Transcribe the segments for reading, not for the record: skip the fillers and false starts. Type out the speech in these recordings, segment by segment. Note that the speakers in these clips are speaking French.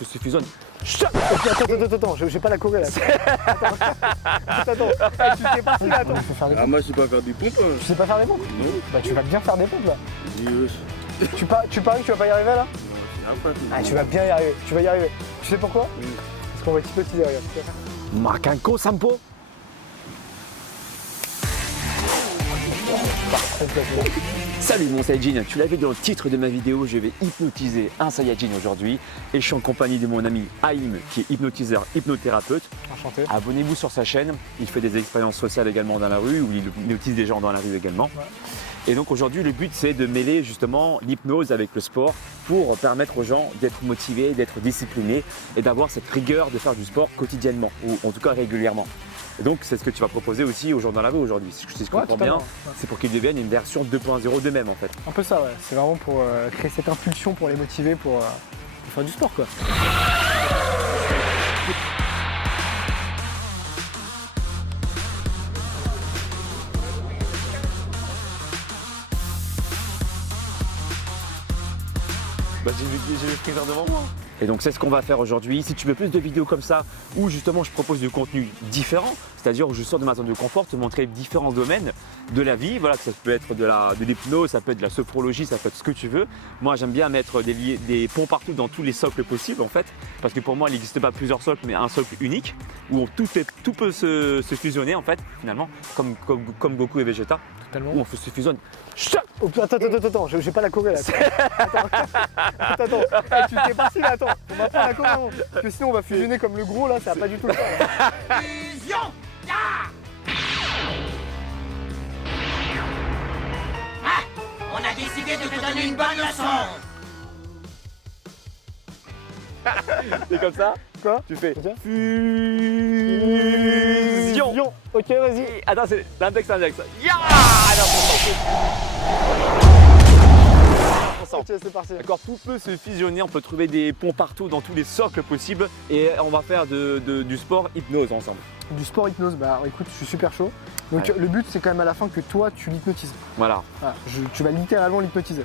Se fusionne. Attends, je vais pas la courir là. Attends, tu sais pas si là, attends. Ah, moi, je sais pas faire des pompes. Tu sais pas faire des pompes? Non. Bah, tu vas bien faire des pompes là. Oui, Tu paries que tu vas pas y arriver là? Ah, tu vas bien y arriver, tu vas y arriver. Tu sais pourquoi? Parce qu'on va t'hypnotiser, regarde. Macanco Sampo. Salut mon Saiyajin, tu l'as vu dans le titre de ma vidéo, je vais hypnotiser un Saiyajin aujourd'hui et je suis en compagnie de mon ami Haïm qui est hypnotiseur, hypnothérapeute. Enchanté. Abonnez-vous sur sa chaîne, il fait des expériences sociales également dans la rue où il hypnotise des gens dans la rue également. Ouais. Et donc aujourd'hui le but c'est de mêler justement l'hypnose avec le sport pour permettre aux gens d'être motivés, d'être disciplinés et d'avoir cette rigueur de faire du sport quotidiennement ou en tout cas régulièrement. Et donc c'est ce que tu vas proposer aussi aux gens dans la rue aujourd'hui, si je comprends bien, c'est pour qu'ils deviennent une version 2.0 d'eux-mêmes en fait. Un peu ça, ouais. C'est vraiment pour créer cette impulsion pour les motiver pour faire du sport quoi. Bah, j'ai le freezer devant moi. Et donc c'est ce qu'on va faire aujourd'hui. Si tu veux plus de vidéos comme ça, où justement je propose du contenu différent, c'est-à-dire où je sors de ma zone de confort, te montrer différents domaines de la vie, voilà, que ça peut être de l'hypnose, ça peut être de la sophrologie, ça peut être ce que tu veux. Moi j'aime bien mettre des ponts partout dans tous les socles possibles en fait, parce que pour moi il n'existe pas plusieurs socles mais un socle unique, où tout peut se fusionner en fait, finalement, comme Goku et Vegeta. Totalement. Où on se fusionne. Oh, attends, je vais pas la courir là. Attends, hey, tu t'es parti là, attends. On va pas la courir avant. Parce que sinon on va fusionner comme le gros là, ça va pas du tout le faire. Fusion! Ah! On a décidé de te donner une bonne leçon! Et comme ça, Quoi? tu fais Ok. fusion. Ok, vas-y. Attends, c'est l'index. Ya! Ok, c'est parti. D'accord, tout peut se fusionner, on peut trouver des ponts partout dans tous les socles possibles et on va faire du sport hypnose ensemble. Du sport hypnose, bah écoute, je suis super chaud. Donc Ouais. le but c'est quand même à la fin que toi tu l'hypnotises. Voilà, Voilà, tu vas littéralement l'hypnotiser.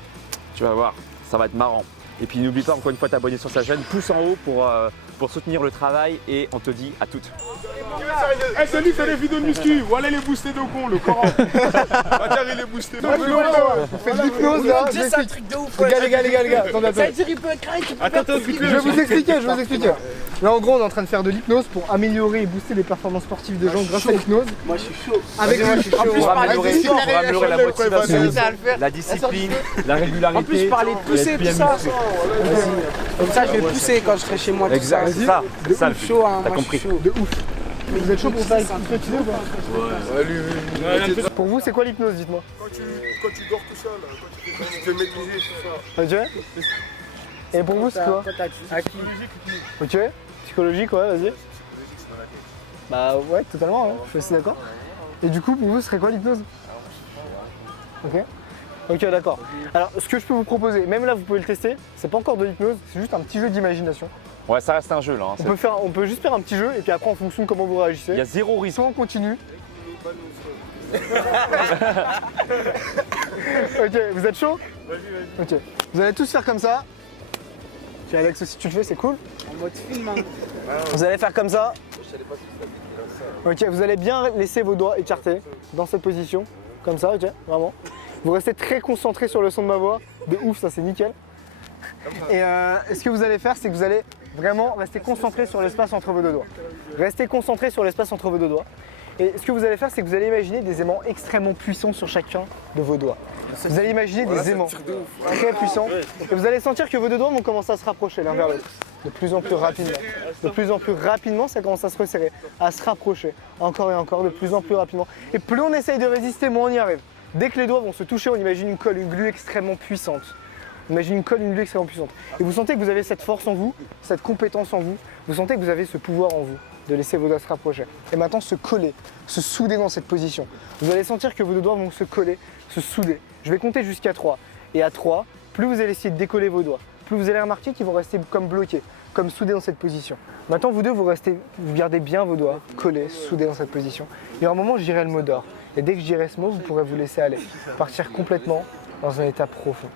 tu vas voir, ça va être marrant. Et puis n'oublie pas encore une fois t'abonner sur sa chaîne, pouce en haut pour soutenir le travail et on te dit à toutes. Eh, salut, fais des vidéos de muscu. Voilà les boostés de con, le Coran. Regarde, il est boosté. On fait de l'hypnose là. C'est un truc de ouf! Les gars, attendez. Ça veut dire qu'il peut craindre, tu peux Attends, faire explique-le. tout ce Je vais qu'il vous expliquer, Là en gros on est en train de faire de l'hypnose pour améliorer et booster les performances sportives des gens grâce à l'hypnose. Moi je suis chaud. Avec Vas-y, moi, je suis chaud. Pour améliorer Vas-y, pour vas-y, améliorer la vas-y, motivation, vas-y, à le faire. la discipline, la régularité. En plus, je parlais de pousser, tout ça. Comme ça, je vais pousser quand je serai chez moi. Tout ça. Exact, c'est ça, De ça le Je suis chaud, hein, t'as moi, je suis compris. chaud. De ouf. Vous êtes chaud pour faire hypnotiser ou pas? Pour vous c'est quoi l'hypnose, dites-moi? Quand tu dors tout seul, quand tu te fais maîtriser, c'est ça. Ok. Et pour vous c'est quoi? Ok. Psychologique, ouais, vas-y. Bah ouais, totalement, hein. Je suis assez d'accord. Et du coup, pour vous, ce serait quoi l'hypnose? Ok. Ok, d'accord. Alors, ce que je peux vous proposer, même là, vous pouvez le tester, c'est pas encore de l'hypnose, c'est juste un petit jeu d'imagination. Ouais, ça reste un jeu là. Hein, On peut juste faire un petit jeu, et puis après, en fonction de comment vous il y réagissez, a zéro risque. soit on continue. Ok, vous êtes chaud? Ok. Vous allez tous faire comme ça. Puis Alex, si tu le fais, c'est cool. En mode film, hein. Vous allez faire comme ça. Ok, vous allez bien laisser vos doigts écartés dans cette position. Comme ça, ok, vraiment. Vous restez très concentré sur le son de ma voix. De ouf, ça c'est nickel. Et ce que vous allez faire, c'est que vous allez vraiment rester concentré sur l'espace entre vos deux doigts. Restez concentré sur l'espace entre vos deux doigts. Et ce que vous allez faire, c'est que vous allez imaginer des aimants extrêmement puissants sur chacun de vos doigts. Vous allez imaginer des aimants très puissants. Et vous allez sentir que vos deux doigts vont commencer à se rapprocher l'un vers l'autre. De plus en plus rapidement. De plus en plus rapidement, ça commence à se resserrer, à se rapprocher. Encore et encore, de plus en plus rapidement. Et plus on essaye de résister, moins on y arrive. Dès que les doigts vont se toucher, on imagine une colle, une glue extrêmement puissante. On imagine une colle, une glue extrêmement puissante. Et vous sentez que vous avez cette force en vous, cette compétence en vous. Vous sentez que vous avez ce pouvoir en vous de laisser vos doigts se rapprocher. Et maintenant, se coller, se souder dans cette position. Vous allez sentir que vos deux doigts vont se coller, se souder. Je vais compter jusqu'à 3. Et à 3, plus vous allez essayer de décoller vos doigts, plus vous allez remarquer qu'ils vont rester comme bloqués, comme soudés dans cette position. Maintenant, vous deux, vous gardez bien vos doigts collés, soudés dans cette position. Et à un moment, je dirai le mot d'or. Et dès que je dirai ce mot, vous pourrez vous laisser aller, partir complètement dans un état profond.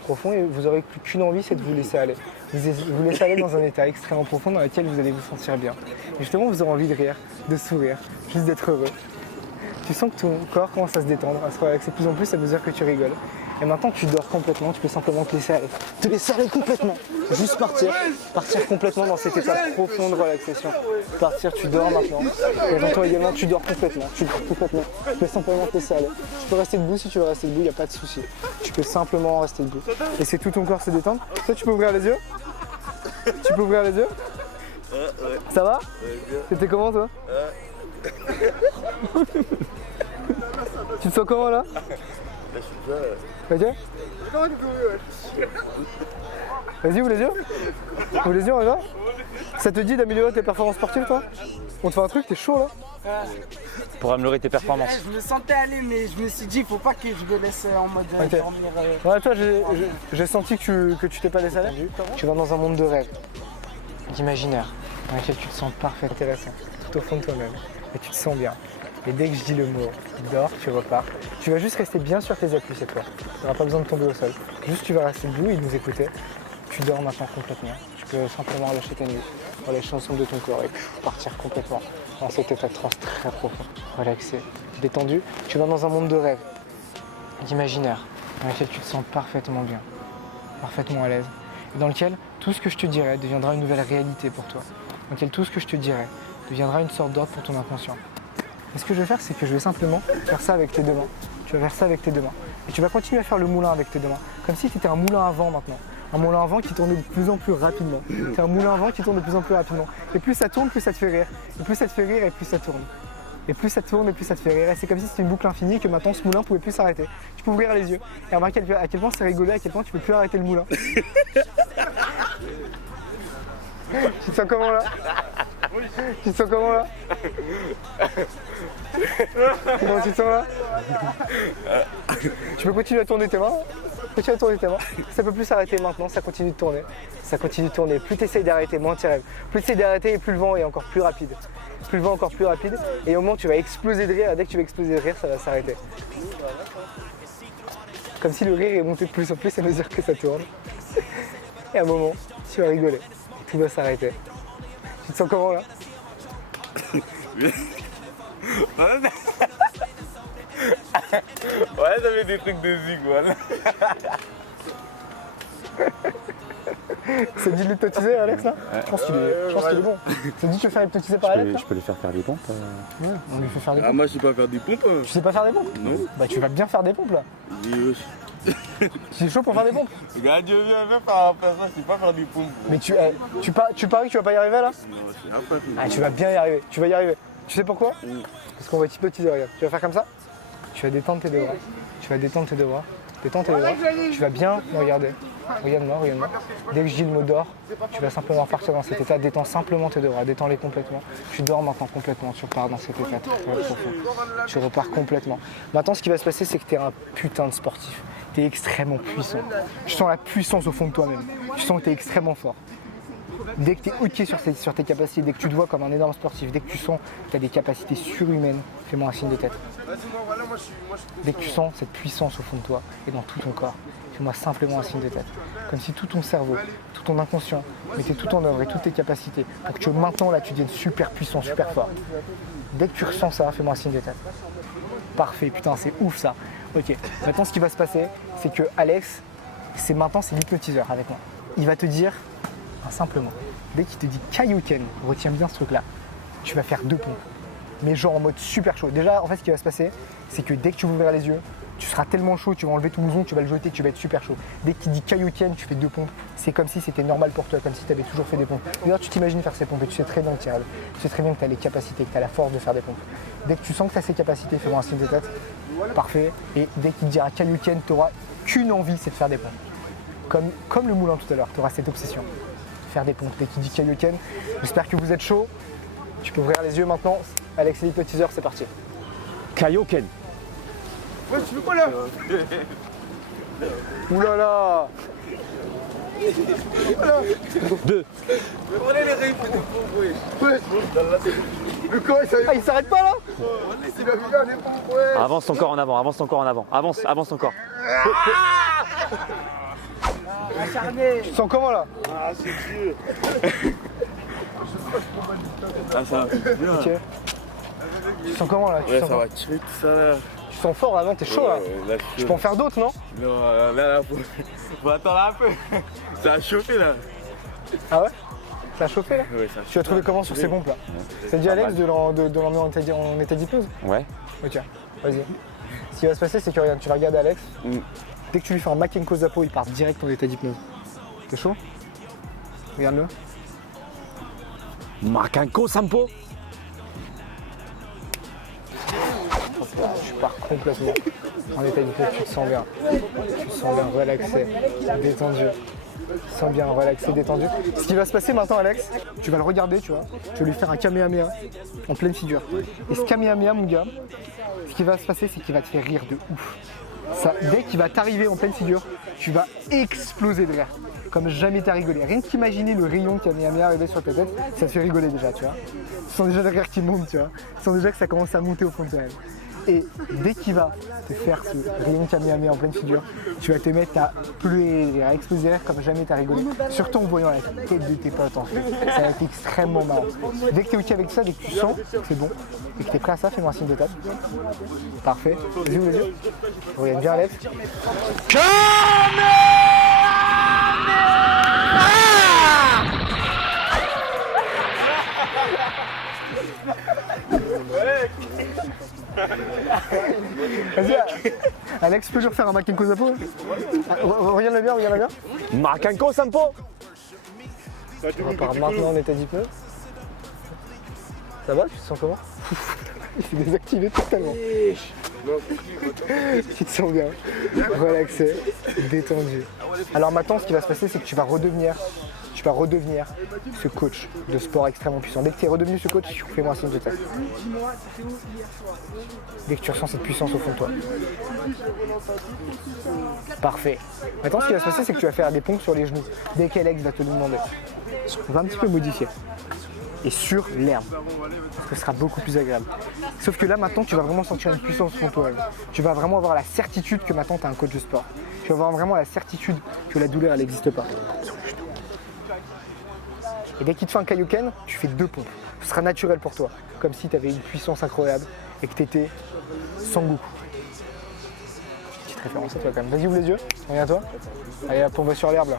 profond et vous aurez plus qu'une envie, c'est de vous laisser aller. Vous laisser aller dans un état extrêmement profond dans lequel vous allez vous sentir bien. Et justement, vous aurez envie de rire, de sourire, juste d'être heureux. Tu sens que ton corps commence à se détendre, à se relaxer de plus en plus à mesure que tu rigoles. Et maintenant tu dors complètement, tu peux simplement te laisser aller. Te laisser aller complètement. Juste partir complètement dans cet état profond de relaxation. Partir, tu dors maintenant. Et j'entends également, tu dors complètement. Tu peux simplement te laisser aller. Tu peux rester debout si tu veux rester debout, il n'y a pas de souci. Tu peux simplement rester debout. Et c'est tout ton corps se détendre. Toi, tu peux ouvrir les yeux? Tu peux ouvrir les yeux? Ça va? C'était comment toi? Tu te sens comment là? Ok. Vas-y, ouvre les yeux. Ouvre les yeux, on y va. Ça te dit d'améliorer tes performances sportives, toi? On te fait un truc, t'es chaud là? Pour améliorer tes performances. Je me sentais aller, mais je me suis dit, faut pas que je me laisse en mode dormir. Ouais, toi, j'ai senti que tu t'es pas laissé aller. Tu vas dans un monde de rêve, d'imaginaire, dans lequel tu te sens parfait, intéressant, tout au fond de toi-même. Et tu te sens bien. Et dès que je dis le mot dors, tu repars. Tu vas juste rester bien sur tes appuis cette fois. Tu n'auras pas besoin de tomber au sol. Juste tu vas rester debout et nous écouter. Tu dors maintenant complètement. Tu peux simplement relâcher ta nuit, relâcher l'ensemble de ton corps et partir complètement dans cet état de transe très profond, relaxé, détendu. Tu vas dans un monde de rêve, d'imaginaire, dans lequel tu te sens parfaitement bien, parfaitement à l'aise. Et dans lequel tout ce que je te dirai deviendra une nouvelle réalité pour toi. Dans lequel tout ce que je te dirai deviendra une sorte d'ordre pour ton inconscient. Et ce que je vais faire, c'est que je vais simplement faire ça avec tes deux mains. Tu vas faire ça avec tes deux mains. Et tu vas continuer à faire le moulin avec tes deux mains. Comme si tu étais un moulin à vent maintenant. Un moulin à vent qui tourne de plus en plus rapidement. C'est un moulin à vent qui tourne de plus en plus rapidement. Et plus ça tourne, plus ça te fait rire. Et plus ça te fait rire, et plus ça tourne. Et plus ça tourne, et plus ça te fait rire. Et c'est comme si c'était une boucle infinie et que maintenant ce moulin ne pouvait plus s'arrêter. Tu peux ouvrir les yeux et remarquer à quel point c'est rigolo, à quel point tu peux plus arrêter le moulin. Tu te sens comment là? Tu te sens comment là? Comment tu te sens là? Tu peux continuer à tourner tes mains. Continue à tourner tes mains. Ça peut plus s'arrêter maintenant, ça continue de tourner. Ça continue de tourner. Plus tu essayes d'arrêter, moins tu rêves. Plus tu essayes d'arrêter, et plus le vent est encore plus rapide. Plus le vent est encore plus rapide. Et au moment où tu vas exploser de rire, dès que tu vas exploser de rire, ça va s'arrêter. Comme si le rire est monté de plus en plus à mesure que ça tourne. Et à un moment, tu vas rigoler. Tout va s'arrêter. Tu te sens comment là? Ouais, j'avais des trucs de zig, voilà. Ça te dit de l'hypnotiser, Alex là? Je pense qu'il est bon. Ça te dit de te faire hypnotiser par Alex là? Je peux les faire des pompes. Ouais, on lui fait faire des Ah, pompes. moi je sais pas faire des pompes. Hein. Tu sais pas faire des pompes? Non. Bah tu vas bien faire des pompes là. Tu es chaud pour faire des pompes? Regarde, je viens faire ça, je sais pas faire des pompes. Mais tu paries que tu vas pas y arriver là? Non, c'est un peu. Ah, tu vas bien y arriver, tu vas y arriver. Tu sais pourquoi? Parce qu'on va t'hypnotiser, regarde. Tu vas faire comme ça. Tu vas détendre tes deux bras. Tu vas détendre tes deux bras. Détends tes deux bras. Tu vas bien me regarder. Regarde-moi, regarde-moi. Dès que je dis le mot dors, tu vas simplement repartir dans cet état. Détends simplement tes deux bras. Détends-les complètement. Tu dors maintenant complètement. Tu repars dans cet état très profond. Tu repars complètement. Maintenant, ce qui va se passer, c'est que tu es un putain de sportif. Tu es extrêmement puissant. Tu sens la puissance au fond de toi-même. Tu sens que tu es extrêmement fort. Dès que tu es OK sur tes capacités, dès que tu te vois comme un énorme sportif, dès que tu sens que tu as des capacités surhumaines, fais-moi un signe de tête. Dès que tu sens cette puissance au fond de toi et dans tout ton corps, fais-moi simplement un signe de tête. Comme si tout ton cerveau, tout ton inconscient mettait tout en œuvre et toutes tes capacités pour que maintenant là tu deviennes super puissant, super fort. Dès que tu ressens ça, fais-moi un signe de tête. Parfait, putain, c'est ouf ça. Ok, maintenant ce qui va se passer, c'est que Alex, c'est l'hypnotiseur avec moi. Il va te dire simplement, dès qu'il te dit Kaioken, retiens bien ce truc-là, tu vas faire 2 pompes, mais genre en mode super chaud. Déjà, en fait, ce qui va se passer, c'est que dès que tu vas ouvrir les yeux, tu seras tellement chaud, tu vas enlever ton blouson, tu vas le jeter, tu vas être super chaud. Dès qu'il dit Kaioken, tu fais 2 pompes, c'est comme si c'était normal pour toi, comme si tu avais toujours fait des pompes. D'ailleurs, tu t'imagines faire ces pompes et tu sais très bien que tu y arrives. Tu sais très bien que tu as les capacités, que tu as la force de faire des pompes. Dès que tu sens que tu as ces capacités, fais-moi un signe de tête. Parfait. Et dès qu'il dira Kaioken, tu n'auras qu'une envie, c'est de faire des pompes. Comme le moulin tout à l'heure, tu auras cette obsession. Faire des pompes. Dès qu'il dit Kaioken, j'espère que vous êtes chaud. Tu peux ouvrir les yeux maintenant. Alex et l'hypnotiseur, c'est parti. Kaioken. Ouais, tu veux quoi là? Ouh là là. 2. Prenez les règles, faites des pompes, ouais. Mais quoi, ça y est? Ah, il s'arrête pas là? Il a vu faire des pompes, ouais. Avance ton corps en avant, avance ton corps en avant. Avance ton corps. Tu te sens comment là? Ah, c'est dur. Ah, ça va. Ok. Tu te sens comment là? Tu te Ouais, sens ça comment va tuer tout ça là. Tu te sens fort là, non? T'es chaud là? Là, Tu peux en faire d'autres, non? Non, là, faut attendre un peu. Ça a chauffé là. Ah ouais? Ça a chauffé là? Ouais, ça a Tu as trouvé comment sur ces pompes là? T'as dit Alex de l'emmener en état d'hypnose? Ouais. Ok, vas-y. Ce qui va se passer, c'est que regarde, tu vas regarder Alex. Dès que tu lui fais un Makenko Zapo, il part direct en état d'hypnose. T'es chaud? Regarde-le. Makenko Sampo. Tu pars complètement en état d'hypnose, tu te sens bien. Tu te sens bien relaxé, détendu. Tu te sens bien relaxé, détendu. Ce qui va se passer maintenant, Alex, tu vas le regarder, tu vois. Tu vas lui faire un Kamehameha en pleine figure. Et ce Kamehameha, mon gars, ce qui va se passer, c'est qu'il va te faire rire de ouf. Ça, dès qu'il va t'arriver en pleine figure, tu vas exploser de rire. Comme jamais t'as rigolé. Rien qu'imaginer le rayon Kamehameha arriver sur ta tête, ça te fait rigoler déjà, tu vois. Tu sens déjà le rire qui monte, tu vois. Tu sens déjà que ça commence à monter au fond de toi-même. Et dès qu'il va te faire ce rayon Kamehameha en pleine figure, tu vas te mettre à pleurer, à exploser de rire comme jamais t'as rigolé. Surtout en voyant la tête de tes potes en fait. Ça va être extrêmement marrant. Dès que t'es ok avec ça, dès que tu sens que c'est bon et que t'es prêt à ça, fais-moi un signe de table. Parfait. Vas-y, ouvre les yeux. Regarde bien Alex. Vas-y, Alex, tu peux lui refaire un Makenko Zapo? Regarde-le bien, regarde-le bien. Makenko Sampo. On part maintenant en état d'hypnose. Ça va? Tu te sens comment? Il s'est désactivé totalement. Tu te sens bien, relaxé, détendu. Alors maintenant, ce qui va se passer, c'est que tu vas redevenir ce coach de sport extrêmement puissant. Dès que tu es redevenu ce coach, fais-moi un signe de tête. Dès que tu ressens cette puissance au fond de toi. Parfait. Maintenant, ce qui va se passer, c'est que tu vas faire des pompes sur les genoux. Dès qu'Alex va te le demander. On va un petit peu modifier. Et sur l'herbe. Parce que ce sera beaucoup plus agréable. Sauf que là, maintenant, tu vas vraiment sentir une puissance au fond de toi. Tu vas vraiment avoir la certitude que maintenant, tu es un coach de sport. Tu vas avoir vraiment la certitude que la douleur, elle n'existe pas. Et dès qu'il te fait un Kaioken, tu fais 2 pompes. Ce sera naturel pour toi. Comme si tu avais une puissance incroyable et que tu étais Sangoku. Petite référence à toi quand même. Vas-y, ouvre les yeux. Regarde-toi. Allez, hop, on va sur l'herbe là.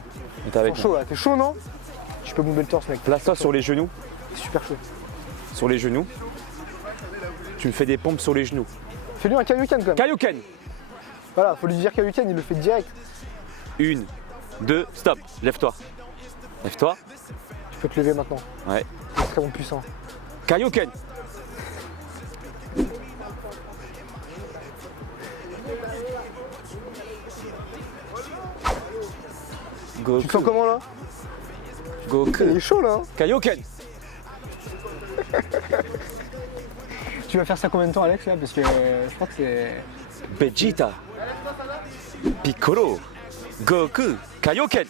T'es avec T'es chaud là. T'es chaud, non? Tu peux bomber le torse, mec. Place-toi sur les genoux. C'est super chaud. Sur les genoux. Tu me fais des pompes sur les genoux. Fais-lui un Kaioken quand même. Kaioken. Voilà, faut lui dire Kaioken, il le fait direct. 1, 2, stop. Lève-toi. Lève-toi. Tu peux te lever maintenant. Ouais. C'est extrêmement puissant. Kaioken. Goku. Tu te sens comment là? Goku. Il est chaud là. Hein. Kaioken. Tu vas faire ça combien de temps, Alex là? Parce que je crois que c'est. Vegeta. Piccolo. Goku. Kaioken.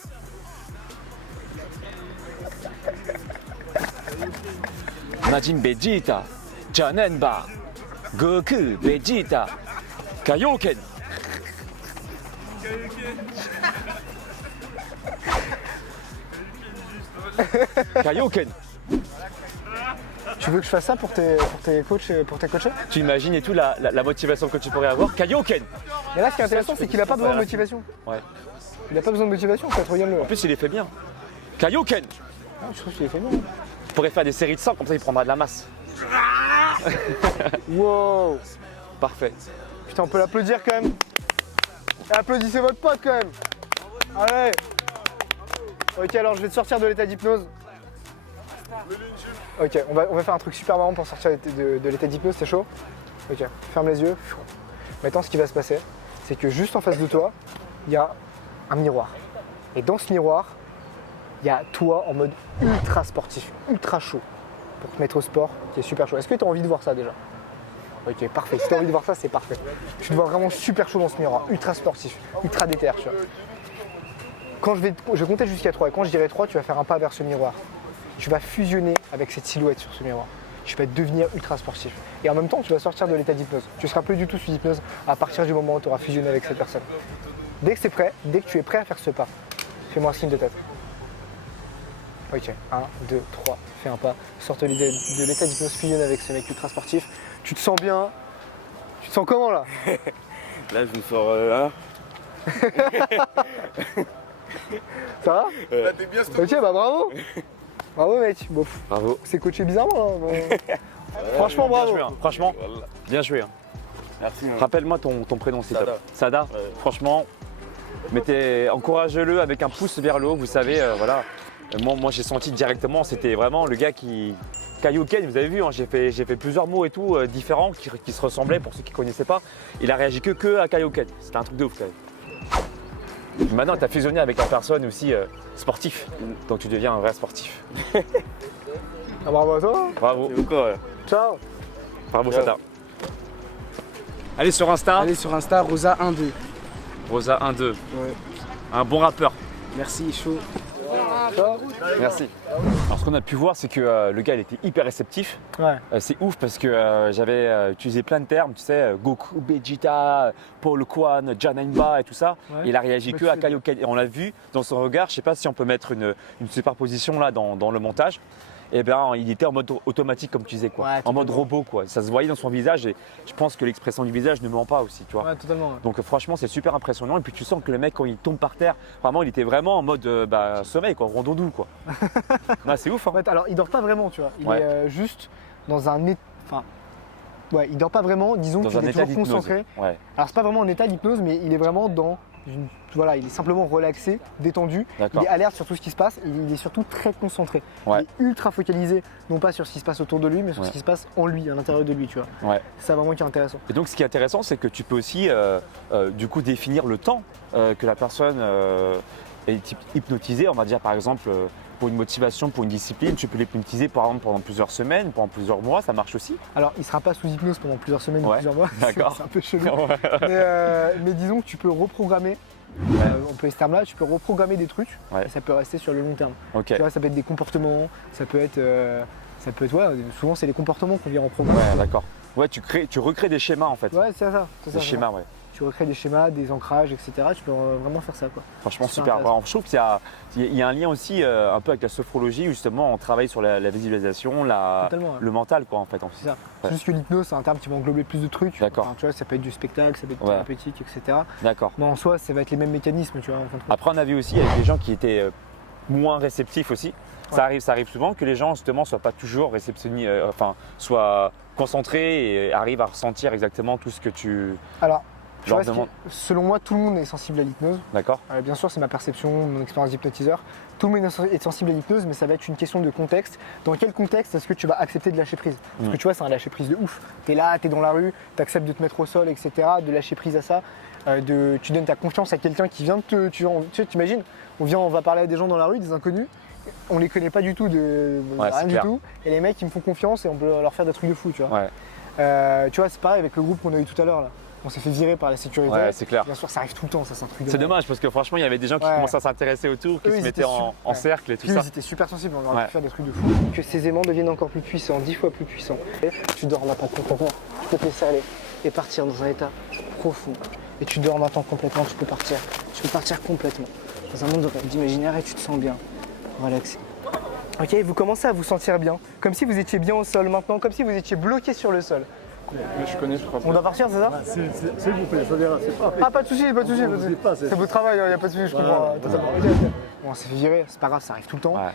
Majin Vegeta. Janenba. Goku. Vegeta. Kaioken. Kaioken. Tu veux que je fasse ça pour tes coachs, pour tes coachés? Tu imagines et tout la motivation que tu pourrais avoir. Kaioken. Mais là, ce qui est intéressant, c'est qu'il n'a pas besoin de motivation. Ouais. Il n'a pas besoin de motivation, en fait, regarde-le. En plus, il les fait bien. Kaioken. Ah, je trouve qu'il est fait bien. Tu pourrais faire des séries de 100, comme ça il prendra de la masse. Wow. Parfait. Putain, on peut l'applaudir quand même. Applaudissez votre pote quand même. Allez. Ok, alors je vais te sortir de l'état d'hypnose. Ok, on va faire un truc super marrant pour sortir de l'état d'hypnose, c'est chaud? Ok, ferme les yeux. Maintenant, ce qui va se passer, c'est que juste en face de toi, il y a un miroir. Et dans ce miroir, il y a toi en mode ultra sportif, ultra chaud, pour te mettre au sport, qui est super chaud. Est-ce que tu as envie de voir ça déjà? Ok, parfait. Si tu as envie de voir ça, c'est parfait. Tu te vois vraiment super chaud dans ce miroir, ultra sportif, ultra déter, tu vois. Quand je vais compter jusqu'à 3, et quand je dirai 3, tu vas faire un pas vers ce miroir. Tu vas fusionner avec cette silhouette sur ce miroir. Tu vas devenir ultra sportif. Et en même temps, tu vas sortir de l'état d'hypnose. Tu ne seras plus du tout sous hypnose à partir du moment où tu auras fusionné avec cette personne. Dès que c'est prêt, dès que tu es prêt à faire ce pas, Fais-moi un signe de tête. Ok, 1, 2, 3, fais un pas. Sorte de l'état d'hypnose, fusionne avec ce mec ultra sportif. Tu te sens bien. Tu te sens comment là? Là, je me sors là. Ça va? Là, t'es bien Ok, bah bravo. Bravo mec. Bon, Bravo. c'est coaché bizarrement là. mais- Franchement, bravo. Bien joué, hein. Franchement, bien joué. Hein. Merci. Rappelle-moi ton prénom, s'il te plaît. Sada. Sada. Franchement, encouragez-le avec un pouce vers le haut. Vous savez, voilà. Moi, j'ai senti directement, c'était vraiment le gars qui. Kaioken, vous avez vu, hein, j'ai fait plusieurs mots et tout différents qui se ressemblaient pour ceux qui ne connaissaient pas. Il a réagi que à Kaioken. C'était un truc de ouf quand même. Maintenant, tu as fusionné avec la personne aussi sportif. Donc tu deviens un vrai sportif. Ah, bravo à toi. Bravo. Ciao. Bravo Sada. Allez sur Insta. Allez sur Insta, Rosa12. Rosa 1-2. Ouais. Un bon rappeur. Merci, chaud. Ciao. Merci. Alors ce qu'on a pu voir, c'est que le gars il était hyper réceptif. Ouais. C'est ouf parce que j'avais utilisé plein de termes, tu sais, Goku, Vegeta, Paul Kwan, Janemba et tout ça. Ouais. Il a réagi Mais que tu à sais bien. Kaioken. Et on l'a vu dans son regard, je sais pas si on peut mettre une superposition là dans le montage. Et bien il était en mode automatique comme tu disais quoi, Ouais, en mode totalement. robot quoi. Ça se voyait dans son visage et je pense que l'expression du visage ne ment pas aussi, tu vois. Ouais, totalement. Donc franchement c'est super impressionnant et puis tu sens que le mec quand il tombe par terre, vraiment il était vraiment en mode sommeil quoi, rondondou quoi. Non, c'est ouf hein. En fait, alors il dort pas vraiment, tu vois. Il Ouais. est juste dans un état. Enfin, ouais, il dort pas vraiment. Disons Dans qu'il un est état toujours d'hypnose. concentré. Ouais, Alors c'est pas vraiment en état d'hypnose, mais il est vraiment dans une. Voilà, il est simplement relaxé, détendu. Il d'accord. est alerte sur tout ce qui se passe. Et il est surtout très concentré. Ouais. Il est ultra focalisé, non pas sur ce qui se passe autour de lui, mais sur Ouais. ce qui se passe en lui, à l'intérieur de lui, tu vois. Ouais. C'est ça vraiment qui est intéressant. Et donc ce qui est intéressant c'est que tu peux aussi du coup définir le temps que la personne est hypnotisée, on va dire par exemple pour une motivation, pour une discipline, tu peux l'hypnotiser par exemple pendant plusieurs semaines, pendant plusieurs mois, ça marche aussi. Alors, il sera pas sous hypnose pendant plusieurs semaines ou Ouais. plusieurs mois. D'accord. C'est un peu chelou. Mais disons que tu peux reprogrammer. On peut ce terme-là, tu peux reprogrammer des trucs Ouais. et ça peut rester sur le long terme. Ok. Tu vois, ça peut être des comportements, ça peut être ouais, souvent c'est les comportements qu'on vient reprogrammer. Ouais, d'accord. Ouais, tu recrées des schémas en fait. Ouais, c'est ça. c'est ça, Des c'est schémas, ça. ouais. Tu recrées des schémas, des ancrages, etc. Tu peux vraiment faire ça, quoi. Franchement, Super super. intéressant. Alors, je trouve qu'il y a un lien aussi un peu avec la sophrologie où justement on travaille sur la visualisation, Totalement, ouais. le mental quoi en fait. C'est ça. Ouais. C'est juste que l'hypnose, c'est un terme qui va englober plus de trucs. D'accord. Enfin, tu vois, ça peut être du spectacle, ça peut être Ouais. thérapeutique, etc. D'accord. Mais en soi, ça va être les mêmes mécanismes, tu vois. en fin de compte. Après, on a vu aussi avec des gens qui étaient moins réceptifs aussi. Ouais. Ça arrive souvent que les gens justement soient pas toujours réceptionnés, soient concentrés et arrivent à ressentir exactement tout ce que tu Alors, tu leur vois, demandes. selon moi, tout le monde est sensible à l'hypnose. D'accord. Bien sûr, c'est ma perception, mon expérience d'hypnotiseur. Tout le monde est sensible à l'hypnose, mais ça va être une question de contexte. Dans quel contexte est-ce que tu vas accepter de lâcher prise? Parce que tu vois, c'est un lâcher prise de ouf. Tu es là, tu es dans la rue, tu acceptes de te mettre au sol, etc. De lâcher prise à ça. Tu donnes ta confiance à quelqu'un qui vient de te. Tu sais, t'imagines, on va parler à des gens dans la rue, des inconnus. On les connaît pas du tout, Ouais, c'est rien du clair. tout. Et les mecs, ils me font confiance et on peut leur faire des trucs de fou, tu vois. Ouais. Tu vois, c'est pareil avec le groupe qu'on a eu tout à l'heure là. On s'est fait virer par la sécurité. Ouais, c'est clair. Bien sûr, ça arrive tout le temps, ça c'est un truc de C'est malade. dommage parce que franchement, il y avait des gens qui Ouais. commençaient à s'intéresser autour, qui Eux, se ils mettaient étaient en ouais. cercle et tout Puis ça. ils étaient super sensibles, on aurait Ouais. pu faire des trucs de fou. Que ces aimants deviennent encore plus puissants, 10 fois plus puissants. Tu dors maintenant complètement, tu peux te laisser aller et partir dans un état profond. Et tu dors maintenant complètement, tu peux partir complètement dans un monde d'imaginaire et tu te sens bien, relaxé. Ok, vous commencez à vous sentir bien, comme si vous étiez bien au sol maintenant, comme si vous étiez bloqué sur le sol. Mais je connais, je crois On doit partir, c'est ça? S'il vous plaît, ça dira, c'est pas. Ah, pas de soucis, pas de soucis. On vous dit pas, c'est- C'est votre travail, il n'y a pas de soucis, je Voilà, comprends. voilà. Totalement. Ok, ok. Bon, on s'est fait virer, c'est pas grave, ça arrive tout le temps. Ouais.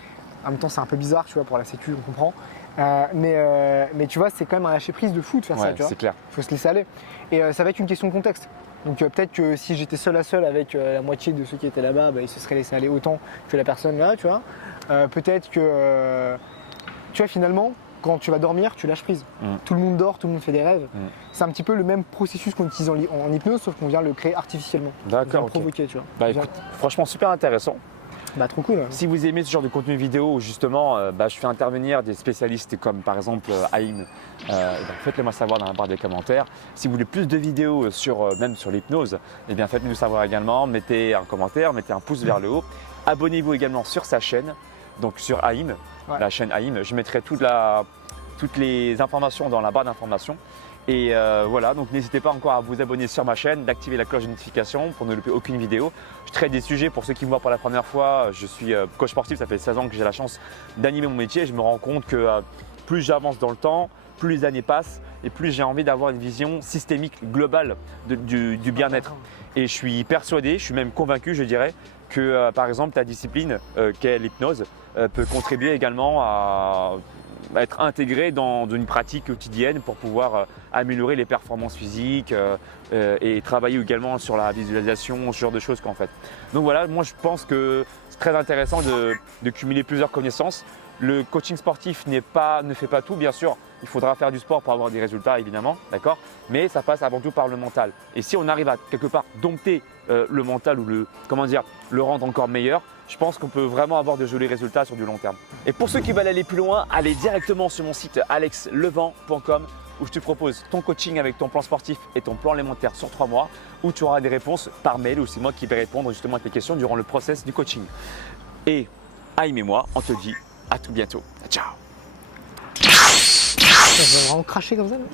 En même temps, c'est un peu bizarre, tu vois, pour la sécu, on comprend. Mais tu vois, c'est quand même un lâcher prise de fou de faire ça, Ouais, tu vois. c'est clair. Il faut se laisser aller. Et ça va être une question de contexte. Donc peut-être que si j'étais seul à seul avec la moitié de ceux qui étaient là-bas, bah, ils se seraient laissés aller autant que la personne là, tu vois. Peut-être que, tu vois, finalement, quand tu vas dormir, tu lâches prise. Tout le monde dort, tout le monde fait des rêves. C'est un petit peu le même processus qu'on utilise en hypnose, sauf qu'on vient le créer artificiellement. On vient D'accord. le ok. provoquer, tu vois. Bah On vient- écoute, franchement super intéressant. Bah trop cool. Si vous aimez ce genre de contenu vidéo où justement je fais intervenir des spécialistes comme par exemple Haïm, faites-le moi savoir dans la barre des commentaires. Si vous voulez plus de vidéos même sur l'hypnose, eh bien faites-le nous savoir également. Mettez un commentaire, mettez un pouce vers le haut. Abonnez-vous également sur sa chaîne, donc sur Haïm, Ouais. la chaîne Haïm. Je mettrai toutes les informations dans la barre d'informations. Et voilà, donc n'hésitez pas encore à vous abonner sur ma chaîne, d'activer la cloche de notification pour ne louper aucune vidéo. Je traite des sujets, pour ceux qui me voient pour la première fois, je suis coach sportif, ça fait 16 ans que j'ai la chance d'animer mon métier. Je me rends compte que plus j'avance dans le temps, plus les années passent et plus j'ai envie d'avoir une vision systémique globale du bien-être. Et je suis persuadé, je suis même convaincu, je dirais, que par exemple ta discipline, qu'est l'hypnose, peut contribuer également à être intégrée dans une pratique quotidienne pour pouvoir améliorer les performances physiques et travailler également sur la visualisation, ce genre de choses qu'en fait. Donc voilà, moi je pense que c'est très intéressant de cumuler plusieurs connaissances. Le coaching sportif ne fait pas tout, bien sûr. Il faudra faire du sport pour avoir des résultats, évidemment, d'accord? Mais ça passe avant tout par le mental. Et si on arrive à quelque part dompter le mental ou le rendre encore meilleur, je pense qu'on peut vraiment avoir de jolis résultats sur du long terme. Et pour ceux qui veulent aller plus loin, allez directement sur mon site alexlevent.com où je te propose ton coaching avec ton plan sportif et ton plan alimentaire sur 3 mois, où tu auras des réponses par mail, où c'est moi qui vais répondre justement à tes questions durant le process du coaching. Et Haïm et moi, on te dit à tout bientôt. Ciao. Ça va vraiment cracher comme ça là.